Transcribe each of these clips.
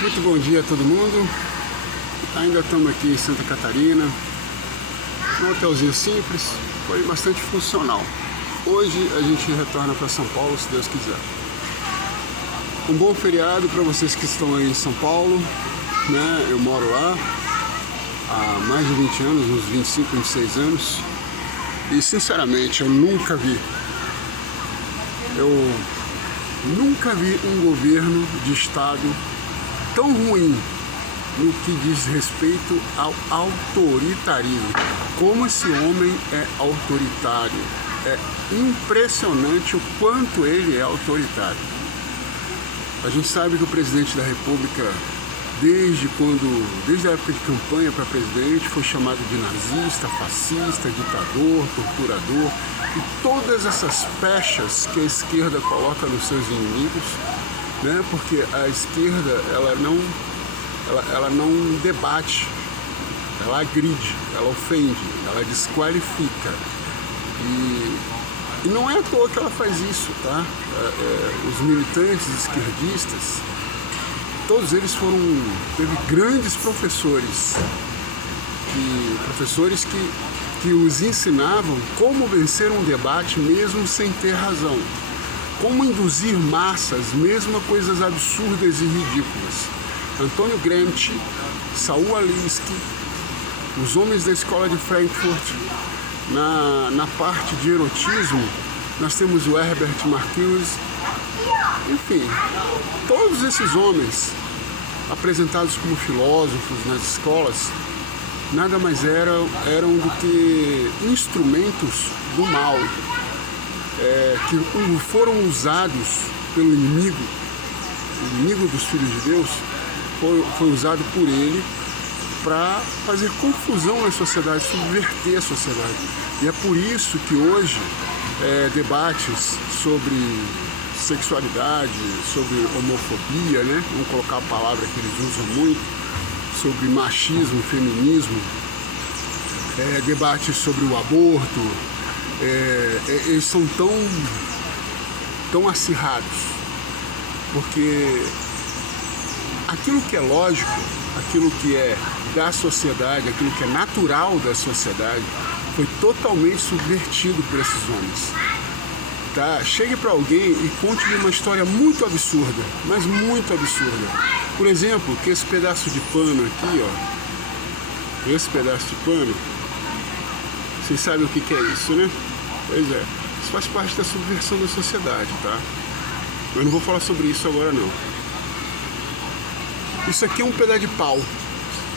Muito bom dia a todo mundo. Ainda estamos aqui em Santa Catarina, num hotelzinho simples, foi bastante funcional. Hoje a gente retorna para São Paulo, se Deus quiser. Um bom feriado para vocês que estão aí em São Paulo, né? Eu moro lá há mais de 20 anos, uns 25, 26 anos, e sinceramente eu nunca vi um governo de estado tão ruim no que diz respeito ao autoritarismo. Como esse homem é autoritário. É impressionante o quanto ele é autoritário. A gente sabe que o presidente da República, desde a época de campanha para presidente, foi chamado de nazista, fascista, ditador, torturador, e todas essas pechas que a esquerda coloca nos seus inimigos, né? Porque a esquerda ela não debate, ela agride, ela ofende, ela desqualifica. E não é à toa que ela faz isso, tá? Os militantes esquerdistas, todos eles teve grandes professores que os ensinavam como vencer um debate mesmo sem ter razão, como induzir massas mesmo a coisas absurdas e ridículas. Antônio Gramsci, Saul Alinsky, os homens da escola de Frankfurt. Na parte de erotismo, nós temos o Herbert Marcuse. Enfim, todos esses homens apresentados como filósofos nas escolas nada mais eram do que instrumentos do mal, que foram usados pelo inimigo. O inimigo dos filhos de Deus foi usado por ele para fazer confusão na sociedade, subverter a sociedade. E é por isso que hoje debates sobre sexualidade, sobre homofobia, né? Vamos colocar a palavra que eles usam muito, sobre machismo, feminismo, debates sobre o aborto, eles são tão acirrados, porque aquilo que é lógico, aquilo que é da sociedade, aquilo que é natural da sociedade, foi totalmente subvertido por esses homens. Tá? Chegue para alguém e conte-lhe uma história muito absurda, mas muito absurda. Por exemplo, que esse pedaço de pano aqui, ó, esse pedaço de pano, vocês sabem o que é isso, né? Pois é, isso faz parte da subversão da sociedade, tá? Eu não vou falar sobre isso agora não. Isso aqui é um pedaço de pau,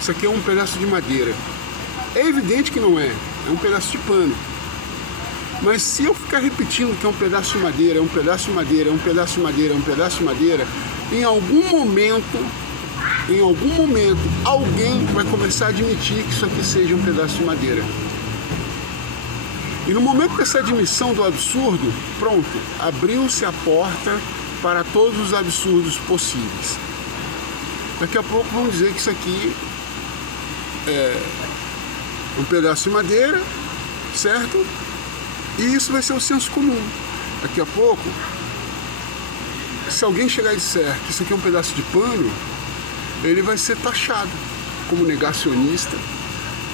isso aqui é um pedaço de madeira. É evidente que não é um pedaço de pano. Mas se eu ficar repetindo que é um pedaço de madeira, é um pedaço de madeira, é um pedaço de madeira, é um pedaço de madeira, em algum momento, alguém vai começar a admitir que isso aqui seja um pedaço de madeira. E no momento dessa admissão do absurdo, pronto, abriu-se a porta para todos os absurdos possíveis. Daqui a pouco vão dizer que isso aqui é um pedaço de madeira, certo? E isso vai ser o senso comum. Daqui a pouco, se alguém chegar e disser que isso aqui é um pedaço de pano, ele vai ser taxado como negacionista,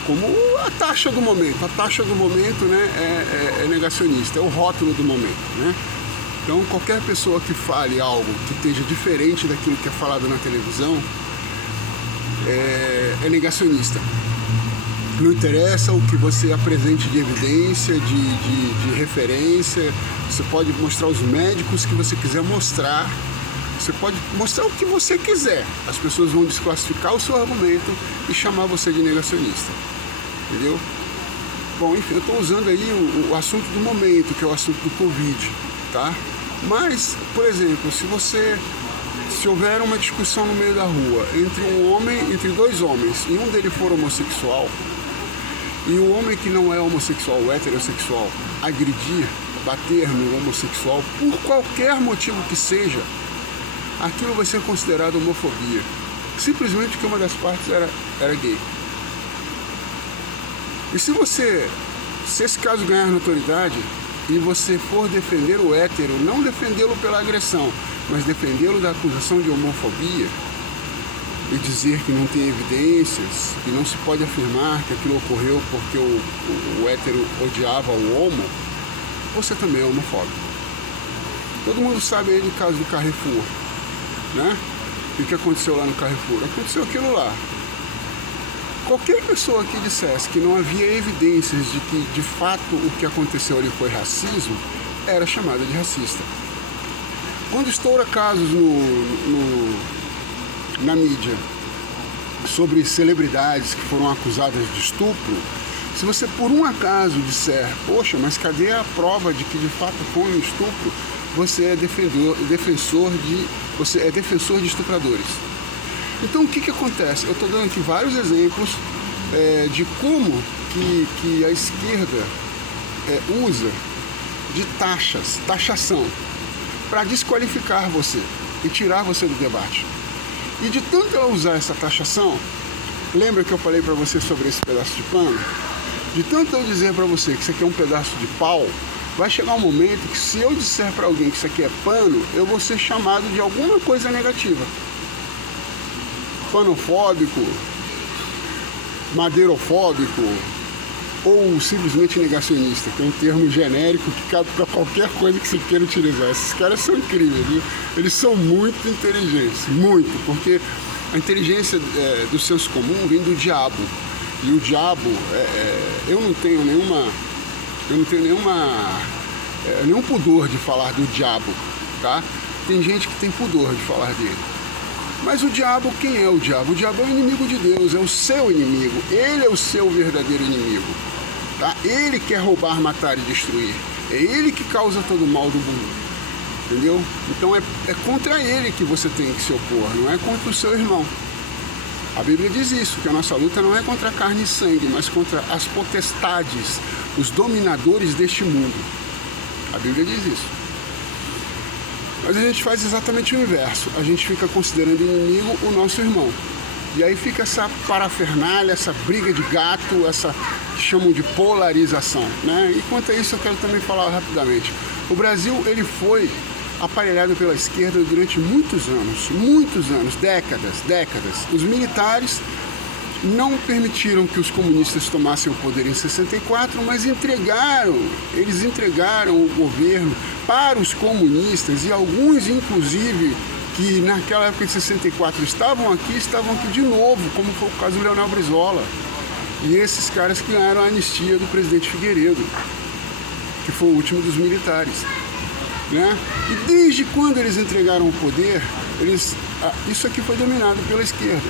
como a taxa do momento. A taxa do momento, né, é negacionista, é o rótulo do momento, né? Então, qualquer pessoa que fale algo que esteja diferente daquilo que é falado na televisão é negacionista. Não interessa o que você apresente de evidência, de referência, você pode mostrar os médicos que você quiser mostrar, você pode mostrar o que você quiser. As pessoas vão desclassificar o seu argumento e chamar você de negacionista, entendeu? Bom, enfim, eu estou usando aí o assunto do momento, que é o assunto do Covid, tá? Mas, por exemplo, se houver uma discussão no meio da rua entre dois homens, e um deles for homossexual, e o homem que não é homossexual, o heterossexual, agredir, bater no homossexual, por qualquer motivo que seja, aquilo vai ser considerado homofobia. Simplesmente porque uma das partes era gay. E se esse caso ganhar notoriedade, e você for defender o hétero, não defendê-lo pela agressão, mas defendê-lo da acusação de homofobia, e dizer que não tem evidências, que não se pode afirmar que aquilo ocorreu porque o hétero odiava o homo, você também é homofóbico. Todo mundo sabe aí do caso do Carrefour, né? E o que aconteceu lá no Carrefour? Aconteceu aquilo lá. Qualquer pessoa que dissesse que não havia evidências de que de fato o que aconteceu ali foi racismo, era chamada de racista. Quando estoura casos na mídia sobre celebridades que foram acusadas de estupro, se você por um acaso disser, poxa, mas cadê a prova de que de fato foi um estupro, você é defensor de estupradores. Então o que acontece? Eu estou dando aqui vários exemplos de como que a esquerda usa de taxação, para desqualificar você e tirar você do debate. E de tanto ela usar essa taxação, lembra que eu falei para você sobre esse pedaço de pano? De tanto eu dizer para você que isso aqui é um pedaço de pau, vai chegar um momento que se eu disser para alguém que isso aqui é pano, eu vou ser chamado de alguma coisa negativa. Panofóbico, madeirofóbico, ou simplesmente negacionista, que é um termo genérico que cabe para qualquer coisa que você queira utilizar. Esses caras são incríveis, viu? Eles são muito inteligentes, muito, porque a inteligência do senso comum vem do diabo. E o diabo, eu não tenho nenhum pudor de falar do diabo, tá? Tem gente que tem pudor de falar dele. Mas o diabo, quem é o diabo? O diabo é o inimigo de Deus, é o seu inimigo. Ele é o seu verdadeiro inimigo. Tá? Ele quer roubar, matar e destruir. É ele que causa todo o mal do mundo. Entendeu? Então é contra ele que você tem que se opor, não é contra o seu irmão. A Bíblia diz isso, que a nossa luta não é contra carne e sangue, mas contra as potestades, os dominadores deste mundo. A Bíblia diz isso. Mas a gente faz exatamente o inverso. A gente fica considerando inimigo o nosso irmão. E aí fica essa parafernália, essa briga de gato, essa que chamam de polarização, né? E quanto a isso eu quero também falar rapidamente. O Brasil, ele foi aparelhado pela esquerda durante muitos anos, décadas. Os militares não permitiram que os comunistas tomassem o poder em 64, mas eles entregaram o governo para os comunistas, e alguns, inclusive, que naquela época de 64 estavam aqui de novo, como foi o caso do Leonel Brizola. E esses caras que ganharam a anistia do presidente Figueiredo, que foi o último dos militares. Né? E desde quando eles entregaram o poder, isso aqui foi dominado pela esquerda.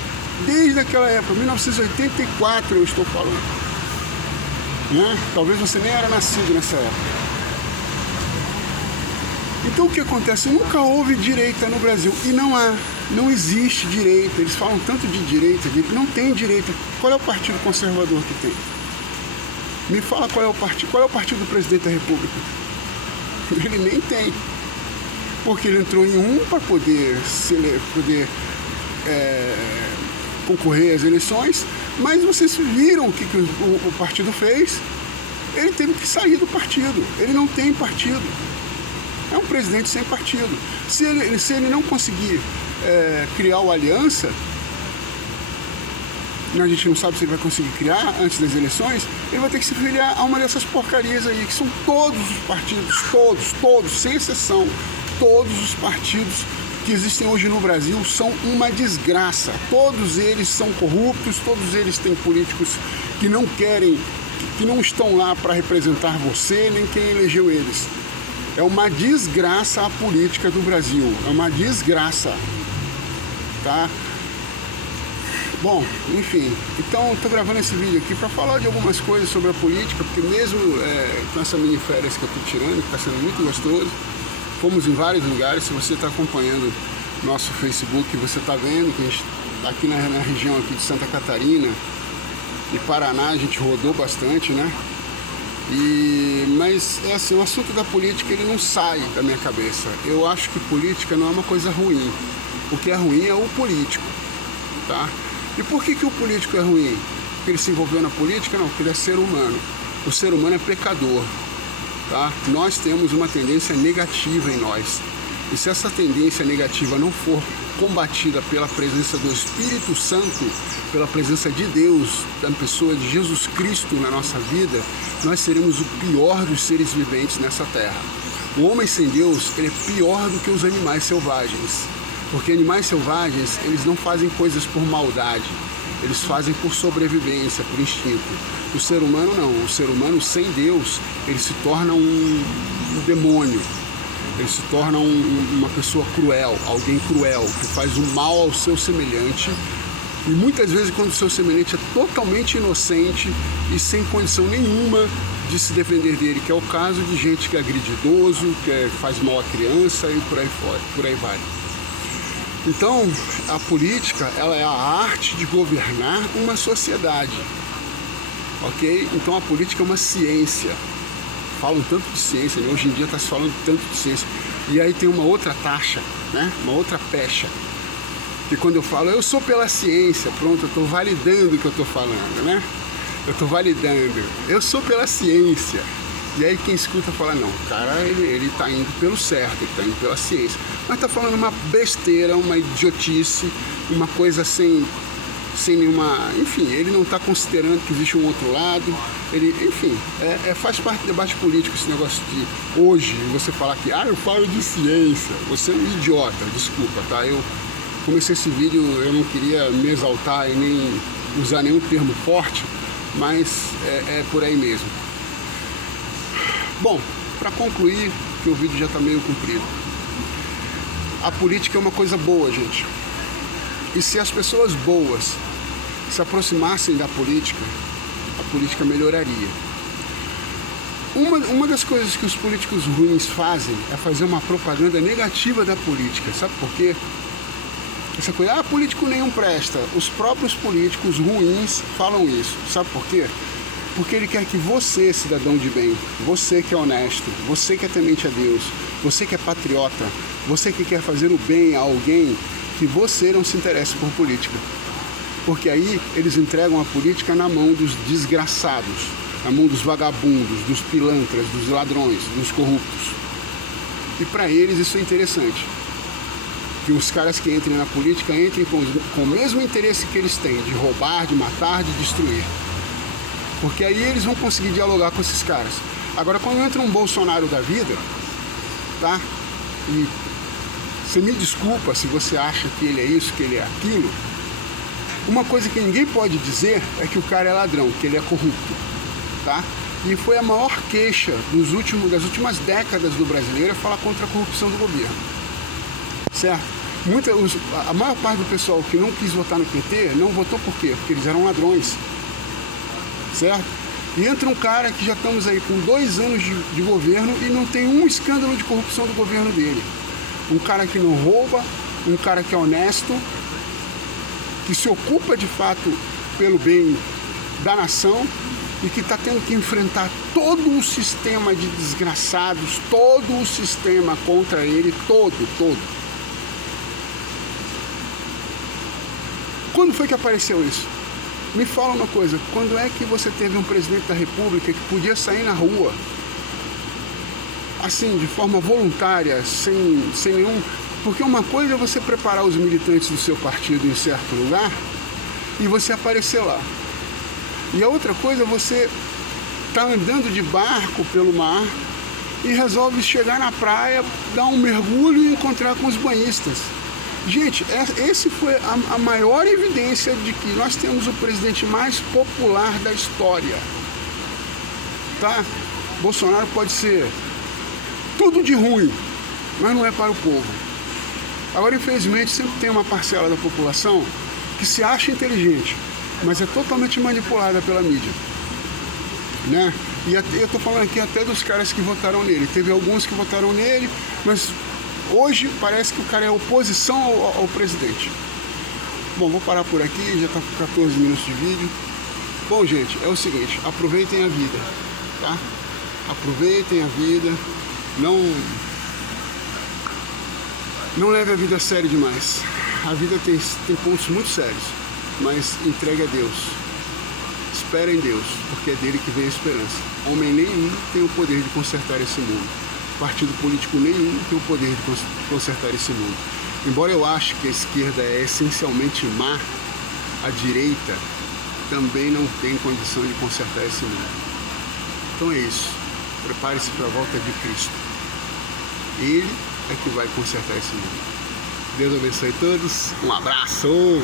Desde aquela época, 1984 eu estou falando. Né? Talvez você nem era nascido nessa época. Então o que acontece? Nunca houve direita no Brasil. E não existe direita. Eles falam tanto de direita, não tem direita. Qual é o partido conservador que tem? Me fala qual é o partido do presidente da República. Ele nem tem. Porque ele entrou em um para poder concorrer às eleições, mas vocês viram o que o partido fez. Ele teve que sair do partido. Ele não tem partido. É um presidente sem partido. Se ele não conseguir criar o Aliança, a gente não sabe se ele vai conseguir criar antes das eleições, ele vai ter que se filiar a uma dessas porcarias aí, que são todos os partidos, todos, sem exceção, todos os partidos que existem hoje no Brasil são uma desgraça. Todos eles são corruptos, todos eles têm políticos que não querem, que não estão lá para representar você, nem quem elegeu eles. É uma desgraça a política do Brasil, é uma desgraça, tá? Bom, enfim, então estou gravando esse vídeo aqui para falar de algumas coisas sobre a política, porque mesmo com essa mini férias que eu estou tirando, que está sendo muito gostoso, fomos em vários lugares. Se você está acompanhando nosso Facebook, você está vendo que a gente, aqui na região aqui de Santa Catarina e Paraná, a gente rodou bastante, né? Mas é assim, o assunto da política ele não sai da minha cabeça. Eu acho que política não é uma coisa ruim. O que é ruim é o político, tá? E por que o político é ruim? Porque ele se envolveu na política? Não, porque ele é ser humano. O ser humano é pecador, tá? Nós temos uma tendência negativa em nós. E se essa tendência negativa não for combatida pela presença do Espírito Santo, pela presença de Deus, da pessoa de Jesus Cristo na nossa vida, nós seremos o pior dos seres viventes nessa terra. O homem sem Deus, ele é pior do que os animais selvagens, porque animais selvagens, eles não fazem coisas por maldade, eles fazem por sobrevivência, por instinto. O ser humano não, o ser humano sem Deus, ele se torna um demônio, ele se torna uma pessoa cruel, alguém cruel, que faz o mal ao seu semelhante. E muitas vezes quando o seu semelhante é totalmente inocente e sem condição nenhuma de se defender dele, que é o caso de gente que agride idoso, que faz mal à criança e por aí vai. Então, a política, ela é a arte de governar uma sociedade, ok? Então a política é uma ciência. Falam tanto de ciência, né? Hoje em dia está se falando tanto de ciência. E aí tem uma outra taxa, né? Uma outra pecha. E quando eu falo, eu sou pela ciência, pronto, eu estou validando o que eu estou falando, né? Eu estou validando, eu sou pela ciência. E aí quem escuta fala, não, o cara, ele está indo pelo certo, ele está indo pela ciência. Mas está falando uma besteira, uma idiotice, uma coisa sem nenhuma... Enfim, ele não está considerando que existe um outro lado. Ele, enfim, faz parte do debate político esse negócio de hoje, você falar que, eu falo de ciência. Você é um idiota, desculpa, tá? Eu comecei esse vídeo, eu não queria me exaltar e nem usar nenhum termo forte, mas é por aí mesmo. Bom, para concluir, que o vídeo já está meio comprido. A política é uma coisa boa, gente. E se as pessoas boas se aproximassem da política, a política melhoraria. Uma das coisas que os políticos ruins fazem é fazer uma propaganda negativa da política. Sabe por quê? Essa coisa, político nenhum presta. Os próprios políticos ruins falam isso. Sabe por quê? Porque ele quer que você, cidadão de bem, você que é honesto, você que é temente a Deus, você que é patriota, você que quer fazer o bem a alguém, que você não se interesse por política. Porque aí eles entregam a política na mão dos desgraçados, na mão dos vagabundos, dos pilantras, dos ladrões, dos corruptos. E para eles isso é interessante. Que os caras que entrem na política entrem com o mesmo interesse que eles têm, de roubar, de matar, de destruir. Porque aí eles vão conseguir dialogar com esses caras. Agora, quando entra um Bolsonaro da vida, tá? E você me desculpa se você acha que ele é isso, que ele é aquilo. Uma coisa que ninguém pode dizer é que o cara é ladrão, que ele é corrupto, tá? E foi a maior queixa das últimas décadas do brasileiro falar contra a corrupção do governo. Certo? A maior parte do pessoal que não quis votar no PT não votou por quê? Porque eles eram ladrões. Certo? E entra um cara que já estamos aí com 2 anos de governo e não tem um escândalo de corrupção do governo dele. Um cara que não rouba, um cara que é honesto, que se ocupa de fato pelo bem da nação e que está tendo que enfrentar todo um sistema de desgraçados, todo o sistema contra ele, todo. Quando foi que apareceu isso? Me fala uma coisa, quando é que você teve um presidente da República que podia sair na rua, assim, de forma voluntária, sem nenhum... Porque uma coisa é você preparar os militantes do seu partido em certo lugar e você aparecer lá. E a outra coisa é você estar andando de barco pelo mar e resolve chegar na praia, dar um mergulho e encontrar com os banhistas. Gente, esse foi a maior evidência de que nós temos o presidente mais popular da história. Tá? Bolsonaro pode ser tudo de ruim, mas não é para o povo. Agora, infelizmente, sempre tem uma parcela da população que se acha inteligente, mas é totalmente manipulada pela mídia. Né? E eu estou falando aqui até dos caras que votaram nele. Teve alguns que votaram nele, mas... hoje parece que o cara é oposição ao presidente. Bom, vou parar por aqui, já está com 14 minutos de vídeo. Bom, gente, é o seguinte, aproveitem a vida, tá? Aproveitem a vida, não leve a vida a sério demais. A vida tem pontos muito sérios, mas entregue a Deus. Espere em Deus, porque é dele que vem a esperança. Homem nenhum tem o poder de consertar esse mundo. Partido político nenhum tem o poder de consertar esse mundo. Embora eu ache que a esquerda é essencialmente má, a direita também não tem condição de consertar esse mundo. Então é isso. Prepare-se para a volta de Cristo. Ele é que vai consertar esse mundo. Deus abençoe todos. Um abraço!